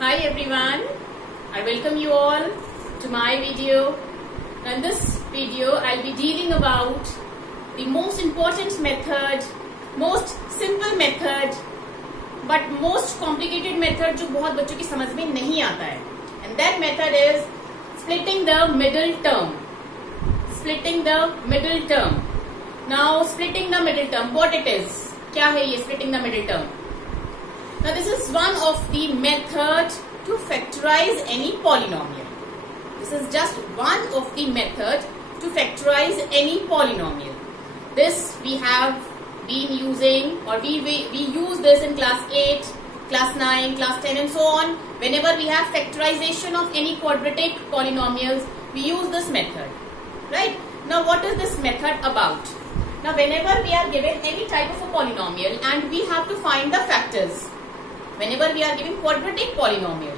Hi everyone, I welcome you all to my video. In this video, I'll be dealing about the most important method, most simple method, but most complicated method जो बहुत बच्चों की समझ में नहीं आता है. And that method is splitting the middle term. Splitting the middle term. Now, splitting the middle term, what it is? क्या है ये splitting the middle term? Now, this is one of the method to factorize any polynomial. This is just one of the method to factorize any polynomial. This we have been using, or we use this in class 8, class 9, class 10 and so on. Whenever we have factorization of any quadratic polynomials, we use this method. Right? Now, what is this method about? Now, whenever we are given any type of a polynomial and we have to find the factors. Whenever we are given quadratic polynomial.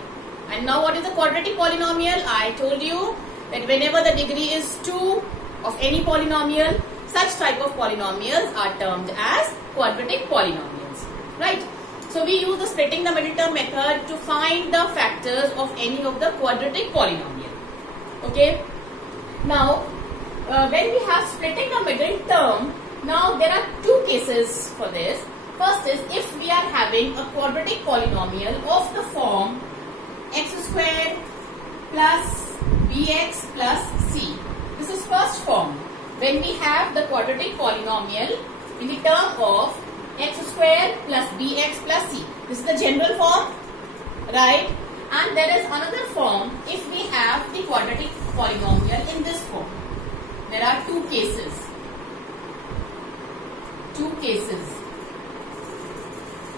And now what is a quadratic polynomial? I told you that whenever the degree is 2 of any polynomial, such type of polynomials are termed as quadratic polynomials. Right? So we use the splitting the middle term method to find the factors of any of the quadratic polynomial. Okay? Now, when we have splitting the middle term, now there are two cases for this. First is if we are having a quadratic polynomial of the form x squared plus bx plus c. This is first form. When we have the quadratic polynomial in the term of x squared plus bx plus c. This is the general form, right? And there is another form if we have the quadratic polynomial in this form. There are two cases.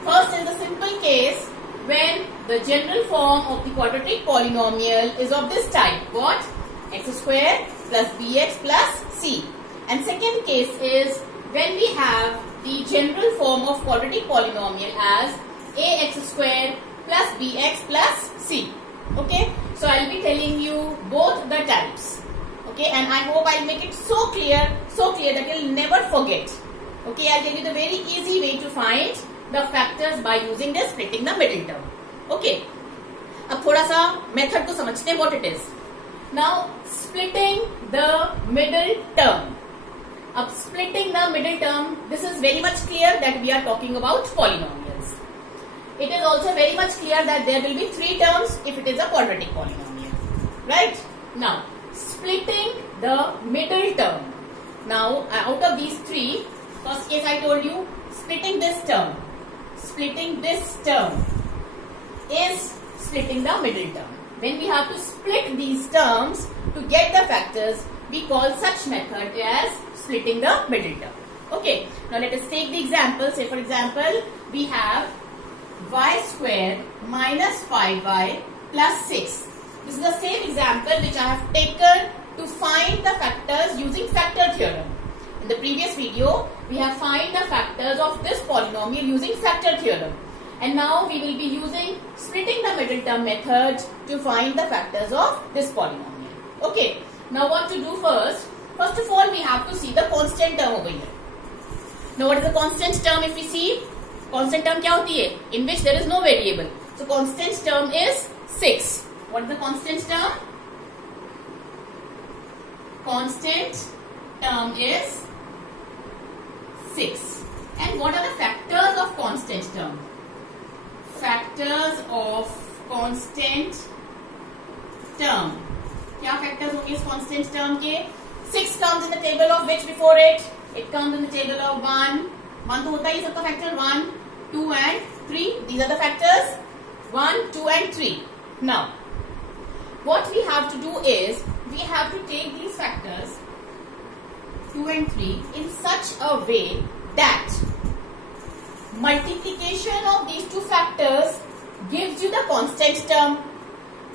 First is the simple case when the general form of the quadratic polynomial is of this type. What? X squared plus bx plus c. And second case is when we have the general form of quadratic polynomial as ax squared plus bx plus c. Okay. So I'll be telling you both the types. Okay. And I hope I'll make it so clear that you'll never forget. Okay. I'll tell you the very easy way to find the factors by using the splitting the middle term. Okay. अब थोड़ा सा method को समझते हैं what it is. Now, splitting the middle term. अब splitting the middle term, this is very much clear that we are talking about polynomials. It is also very much clear that there will be three terms if it is a quadratic polynomial. Right? Now, splitting the middle term. Now, out of these three, first case I told you, splitting this term. Splitting this term is splitting the middle term. When we have to split these terms to get the factors, we call such method as splitting the middle term. Okay. Now let us take the example. Say for example, we have y squared minus 5y plus 6. This is the same example which I have taken to find the factors using factor theorem. In the previous video, we have find the factors of this polynomial using factor theorem. And now we will be using splitting the middle term method to find the factors of this polynomial. Okay. Now what to do first? First of all, we have to see the constant term over here. Now what is the constant term if we see? Constant term क्या होती है? In which there is no variable. So constant term is 6. What is the constant term? Constant term is 6. And what are the factors of constant term? Factors of constant term. क्या factors होंगे इस constant term के? 6 comes in the table of which before it? It comes in the table of 1. 1 तो होता ही सबका factor 1, 2 and 3. These are the factors 1, 2 and 3. Now, what we have to do is we have to take these factors 2 and 3 in such a way that multiplication of these two factors gives you the constant term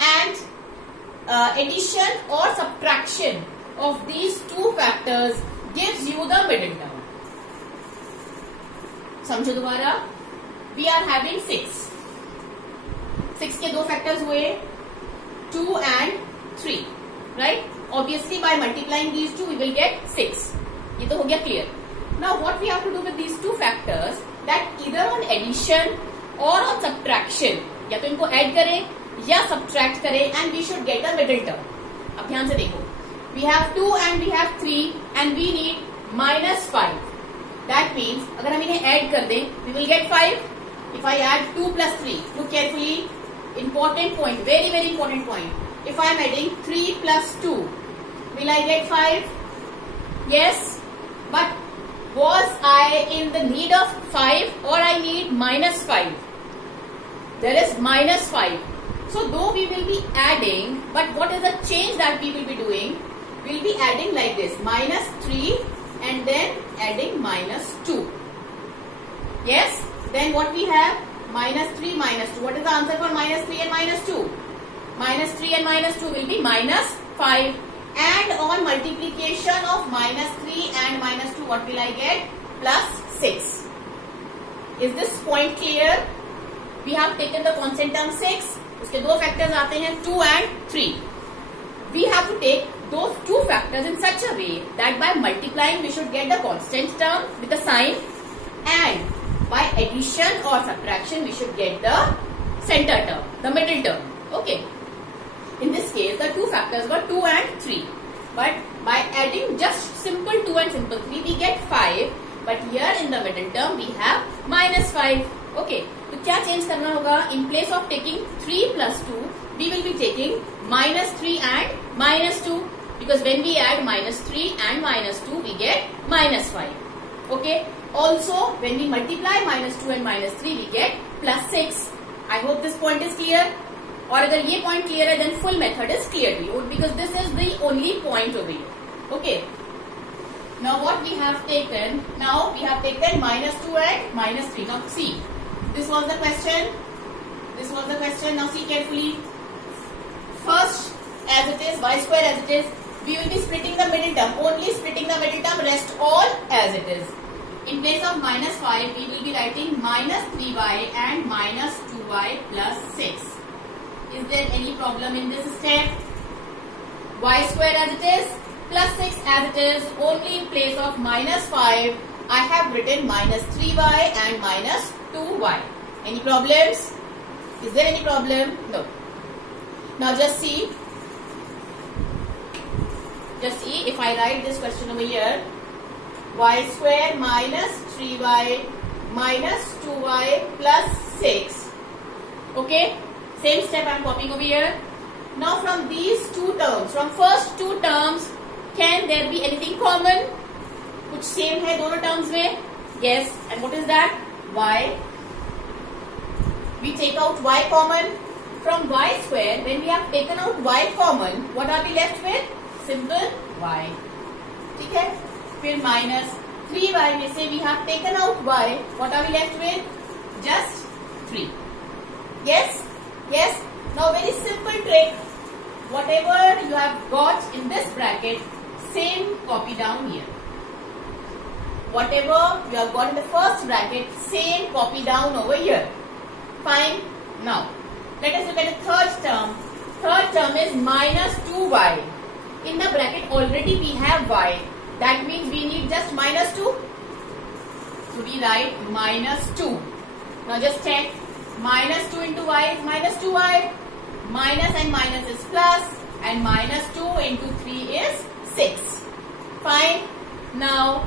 and addition or subtraction of these two factors gives you the middle term. समझो दोबारा. We are having 6. 6 के दो factors हुए 2 and 3. Right? Obviously by multiplying these two we will get 6. ये तो हो गया clear. Now what we have to do with these two factors, that either on addition or on subtraction, या तो इनको ऐड करें या सब्ट्रैक्ट करें and we should get a middle term. अब ध्यान से देखो, we have 2 and we have 3 and we need -5। That means अगर हम इन्हें ऐड कर दें we will get 5। If I add 2 + 3, look carefully, important point, very very important point. If I am adding 3 + 2, will I get 5? Yes, but was I in the need of 5 or I need -5? There is -5. So though we will be adding, but what is the change that we will be doing? We will be adding like this, -3 and then adding -2. Yes, then what we have? -3 -2. What is the answer for -3 and -2? -3 and -2 will be -5. And on multiplication of -3 and -2, what will I get? +6. Is this point clear? We have taken the constant term 6. उसके दो factors आते हैं 2 and 3. We have to take those two factors in such a way that by multiplying we should get the constant term with a sign, and by addition or subtraction we should get the center term, the middle term. Okay. In this case the two factors were 2 and 3, but by adding just simple 2 and simple 3 we get 5, but here in the middle term we have -5. Okay. तो क्या change करना होगा? In place of taking 3 + 2 we will be taking -3 and -2, because when we add -3 and -2 we get -5. Okay. Also when we multiply -2 and -3 we get +6. I hope this point is clear. और अगर ये point clear है then full method is clear to you, because this is the only point over here. Okay. Now what we have taken? Now we have taken -2 and -3. Now see, this was the question. This was the question. Now see carefully. First, as it is, y square as it is, we will be splitting the middle term. Only splitting the middle term, rest all as it is. In place of -5, we will be writing -3y and -2y plus 6. Is there any problem in this step? Y square as it is, plus 6 as it is. Only in place of -5, I have written -3y and -2y. Any problems? Is there any problem? No. Now just see. Just see, if I write this question over here, y square minus 3y minus 2y plus 6. Okay, same step I am copying over here. Now from these two terms, from first two terms, can there be anything common? कुछ same है दोनों terms में? Yes. And what is that? Y. We take out y common. From y square, when we have taken out y common, what are we left with? Simple y. ठीक है? फिर minus 3y में से we have taken out y. What are we left with? Just 3. Yes? Yes? Now very simple trick. Whatever you have got in this bracket, same copy down here. Whatever you have got in the first bracket, same copy down over here. Fine. Now, let us look at the third term. Third term is minus 2y. In the bracket already we have y. That means we need just minus 2. So we write minus 2. Now just check. Minus 2 into y is minus 2y. Minus and minus is plus. And minus 2 into 3 is 6. Fine. Now,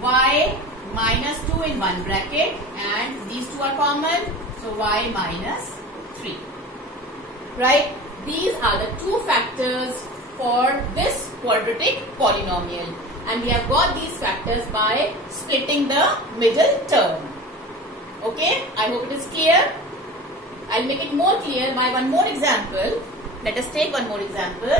y minus 2 in one bracket. And these two are common. So y minus 3. Right? These are the two factors for this quadratic polynomial. And we have got these factors by splitting the middle term. Okay? I hope it is clear. I'll make it more clear by one more example. Let us take one more example.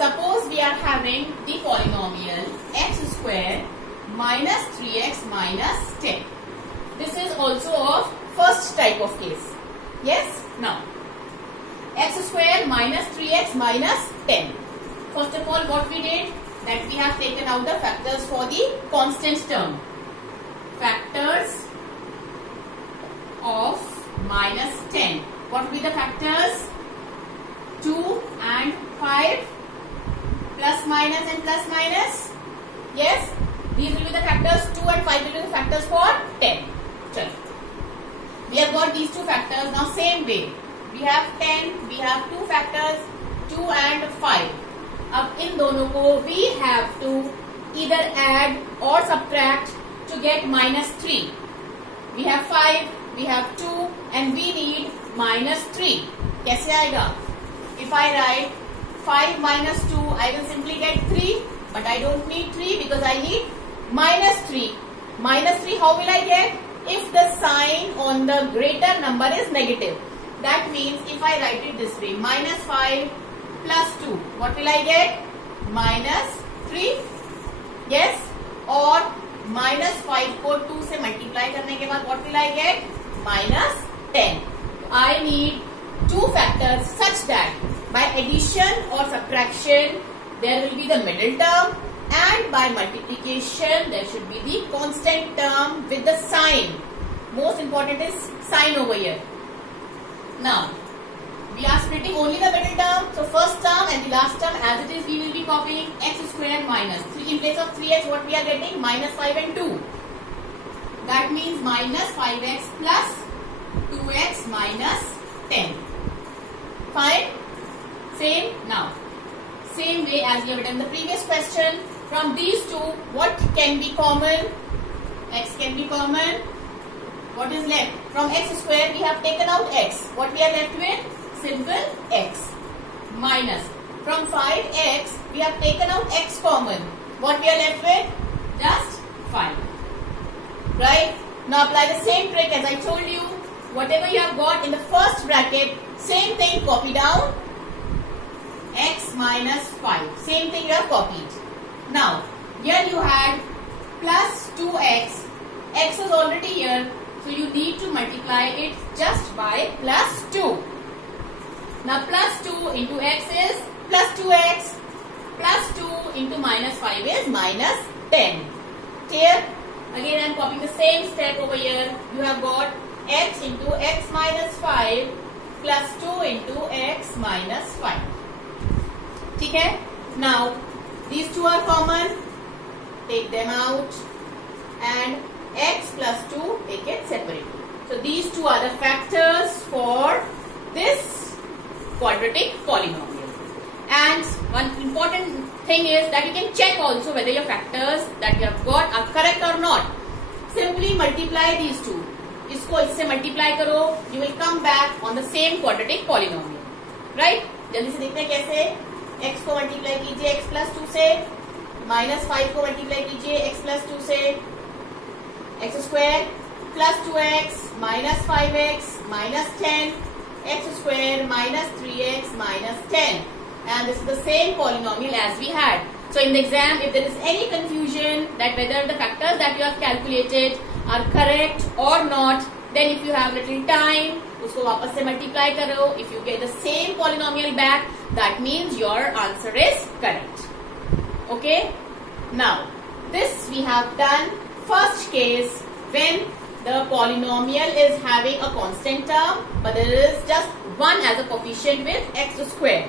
Suppose we are having the polynomial x square minus 3x minus 10. This is also of first type of case. Yes? Now, x square minus 3x minus 10. First of all, what we did? That we have taken out the factors for the constant term. Factors of minus 10. What will be the factors? 2 and 5. Plus minus and plus minus. Yes, These will be the factors 2 and 5 will be the factors for 10. चलो, we have got these two factors. Now same way, we have 10, we have two factors 2 and 5. अब इन दोनों को we have to either add or subtract to get -3. We have 5, we have 2 and we need -3. कैसे आएगा? If I write 5 minus 2, I will simply get 3, but I don't need 3 because I need -3. -3, how will I get? If the sign on the greater number is negative. That means if I write it this way, -5 plus 2, what will I get? -3. Yes? और -5 को 2 से multiply करने के बाद what will I get? -10. I need two factors such that by addition or subtraction there will be the middle term, and by multiplication there should be the constant term with the sign. Most important is sign over here. Now we are splitting only the middle term, so first term and the last term as it is we will be copying x square minus 3. In place of 3x what we are getting? -5 and 2. That means -5x plus 2x minus 10. Fine? Same. Now same way as we have done the previous question, from these two what can be common? X can be common. What is left? From x square we have taken out x. What we are left with? Simple x. Minus. From 5x we have taken out x common. What we are left with? Just 5. Right? Now apply the same trick as I told you. Whatever you have got in the first bracket, same thing copy down. X minus 5. Same thing you have copied. Now, here you had plus 2x. X is already here, so you need to multiply it just by plus 2. Now, plus 2 into x is plus 2x. Plus 2 into -5 is -10. Clear? Again, I am copying the same step over here. You have got x into x minus 5 plus 2 into x minus 5. ठीक है? Now these two are common. Take them out, and x plus 2 take it separately. So these two are the factors for this quadratic polynomial. And one important thing is that you can check also whether your factors that you have got are correct or not. Simply multiply these two. इसको इससे multiply करो, you will come back on the same quadratic polynomial. Right? जल्दी से देखते हैं कैसे. x को multiply कीजिए x प्लस 2 से, -5 को मल्टीप्लाई कीजिए x प्लस 2 से, x square plus 2x minus 5x minus 10, x square minus 3x minus 10. And this is the same polynomial as we had. So in the exam, if there is any confusion that whether the factors that you have calculated are correct or not, then if you have little time, उसको वापस से multiply करो. If you get the same polynomial back, that means your answer is correct. Okay? Now, this we have done first case when the polynomial is having a constant term, but there is just 1 as a coefficient with x square.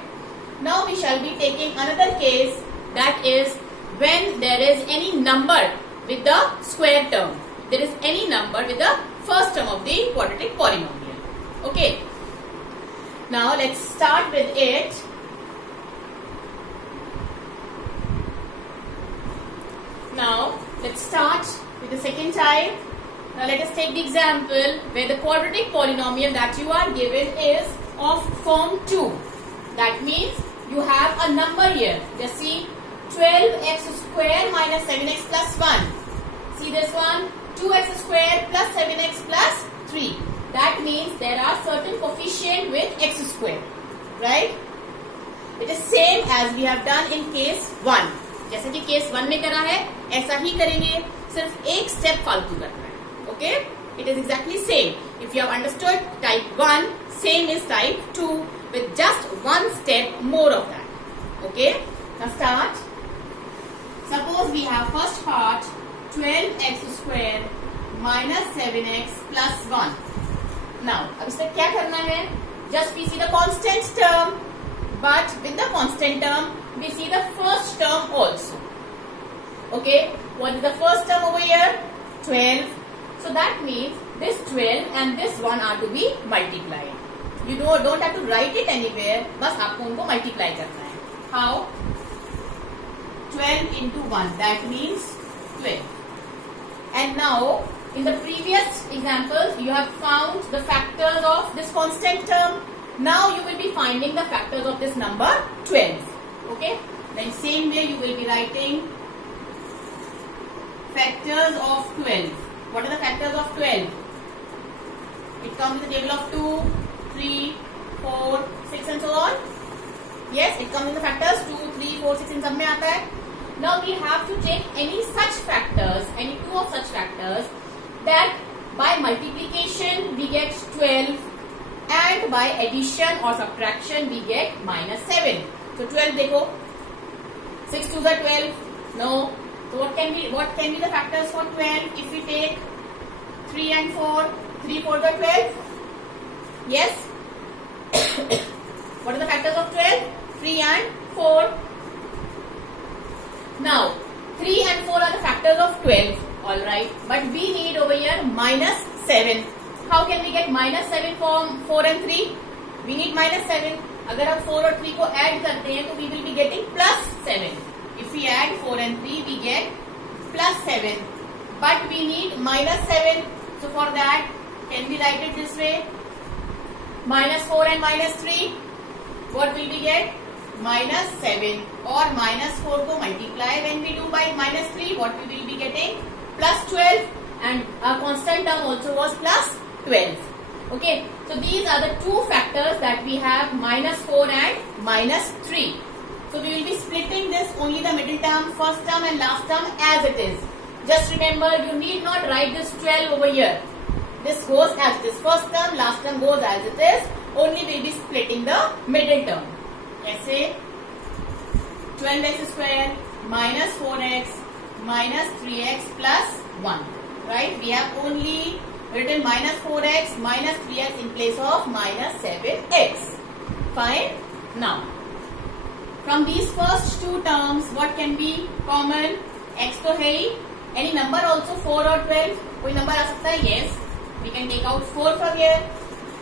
Now we shall be taking another case, that is when there is any number with the square term. There is any number with the first term of the quadratic polynomial. Okay. Now let's start with it. Now let's start with the second type. Now let us take the example where the quadratic polynomial that you are given is of form 2. That means you have a number here. Just see 12x square minus 7x plus 1. See this one? 2x square plus 7x plus 3. That means there are certain coefficient with x square. Right? It is same as we have done in case 1. जैसे कि case 1 में करा है ऐसा ही करेंगे, सिर्फ एक step फालतू करना है. Okay? It is exactly same. If you have understood type 1, same is type 2 with just one step more of that. Okay? Now start. Suppose we have first part 12x square minus 7x plus 1. Now, अब इसमें क्या करना है? Just we see the constant term, but with the constant term, we see the first term also. Okay, what is the first term over here? 12. So that means this 12 and this one are to be multiplied. You don't have to write it anywhere, बस आपको उनको multiply करना है. How? 12 into 1, that means 12. And now, in the previous examples, you have found the factors of this constant term. Now you will be finding the factors of this number 12. Okay? Then same way you will be writing factors of 12. What are the factors of 12? It comes in the table of 2, 3, 4, 6 and so on. Yes, it comes in the factors 2, 3, 4, 6 in सब में आता है. Now we have to take any such factors, any two of such factors that by multiplication we get 12 and by addition or subtraction we get -7. So 12 देखो, 6 2s are 12. No. So what can be the factors for 12 if we take 3 and 4? 3 4s are 12. Yes. What are the factors of 12? 3 and 4. Now 3 and 4 are the factors of 12. Alright. But we need over here -7. How can we get -7 from 4 and 3? We need -7. अगर हम 4 और 3 को add करते हैं तो we will be getting +7. If we add 4 and 3, we get +7. But we need -7. So for that, can we write it this way? -4 and -3. What will we get? -7. Or -4 को multiply when we do by -3. What we will be getting? +12. And our constant term also was +12. Okay. So these are the two factors that we have, -4 and -3. So we will be splitting this only the middle term, first term and last term as it is. Just remember, you need not write this 12 over here. This goes as it is. First term, last term goes as it is. Only we will be splitting the middle term. Let's say 12x square minus 4x minus 3x plus 1. Right? We have only written minus 4x minus 3x in place of minus 7x. Fine? Now, from these first two terms, what can be common? X तो है ही. Any number also 4 or 12? कोई number आ सकता है? Yes. We can take out 4 from here.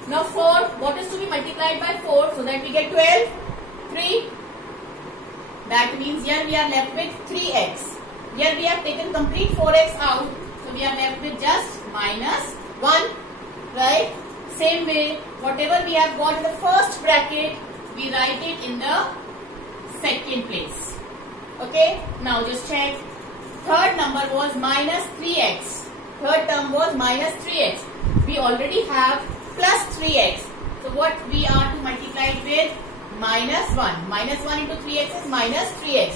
Now 4, what is to be multiplied by 4 so that we get 12? 3. That means here we are left with 3x. Here we have taken complete 4x out. So we are left with just -1. Right? Same way, whatever we have got in the first bracket, we write it in the second place. Okay? Now just check. Third number was -3x. Third term was -3x. We already have +3x. So what we are to multiply it with? -1. -1 into 3x is -3x.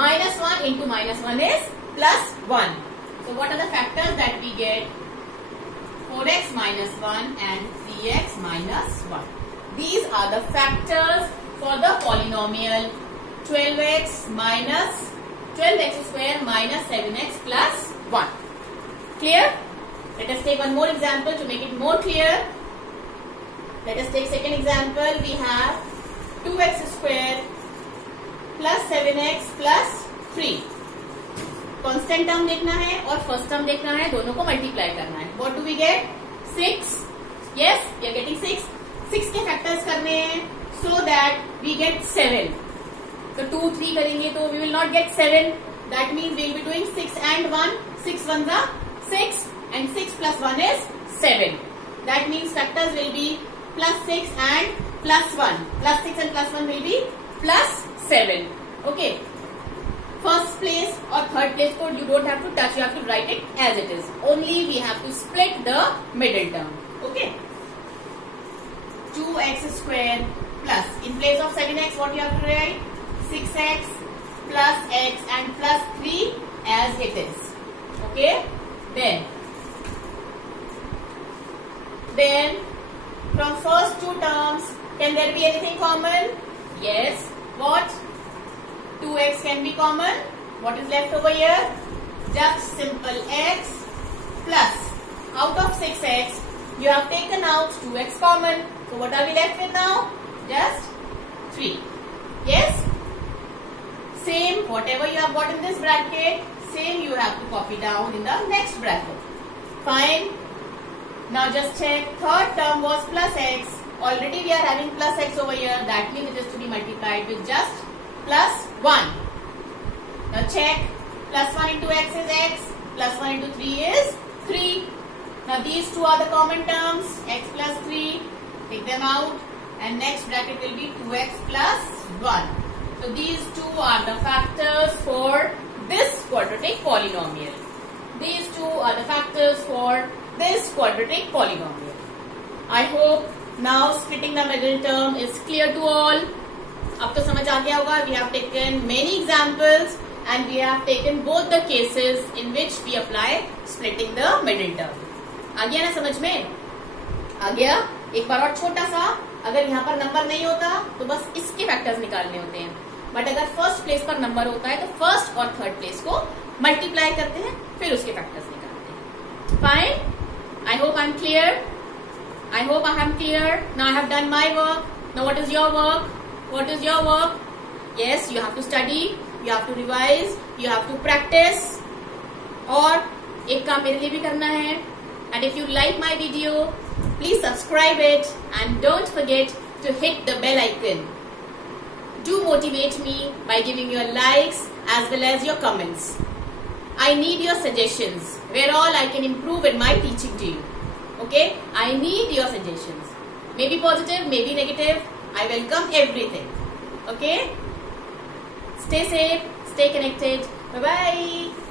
-1 into -1 is +1. So what are the factors that we get? 4x minus 1 and 3x minus 1. These are the factors for the polynomial 12x square minus 7x plus 1. Clear? Let us take one more example to make it more clear. Let us take second example. We have 2x square plus 7x plus 3. Constant term देखना है और first term देखना है, दोनों को multiply करना है. What do we get? 6. Yes, we are getting 6. 6 के factors करने हैं so that we get 7. So 2, 3 करेंगे तो we will not get 7. That means we will be doing 6 and 1. 6 1s are 6 and 6 plus 1 is 7. That means factors will be +6 and +1. +6 and +1 will be +7. Okay. First place or third place code you don't have to touch. You have to write it as it is. Only we have to split the middle term. Okay. 2x square plus, in place of 7x what you have to write? 6x plus x and plus 3 as it is. Okay. Then from first two terms, can there be anything common? Yes. What? 2x can be common. What is left over here? Just simple x plus, out of 6x you have taken out 2x common. So what are we left with now? Just 3. Yes. Same, whatever you have got in this bracket, same you have to copy down in the next bracket. Fine. Now just check. Third term was plus x. Already we are having plus x over here. That means it is to be multiplied with just plus 1. Now check. Plus 1 into x is x. Plus 1 into 3 is 3. Now these two are the common terms. X plus 3. Take them out. And next bracket will be 2x plus 1. So these two are the factors for this quadratic polynomial. These two are the factors for this quadratic polynomial. I hope now splitting the middle term is clear to all. अब तो समझ आ गया होगा. We have taken many examples and we have taken both the cases in which we apply splitting the middle term. आ गया ना समझ में? आ गया. एक बार और छोटा सा, अगर यहाँ पर नंबर नहीं होता तो बस इसके फैक्टर्स निकालने होते हैं. बट अगर फर्स्ट प्लेस पर नंबर होता है तो फर्स्ट और थर्ड प्लेस को मल्टीप्लाई करते हैं, फिर उसके फैक्टर्स निकालते हैं. Fine. I hope I'm clear. I hope I am clear. Now I have done my work. Now what is your work? What is your work? Yes, you have to study. You have to revise. You have to practice. और एक काम मेरे लिए भी करना है. And if you like my video, please subscribe it and don't forget to hit the bell icon. Do motivate me by giving your likes as well as your comments. I need your suggestions where all I can improve in my teaching to you. Okay? I need your suggestions. Maybe positive, maybe negative. I welcome everything. Okay? Stay safe, stay connected. Bye-bye.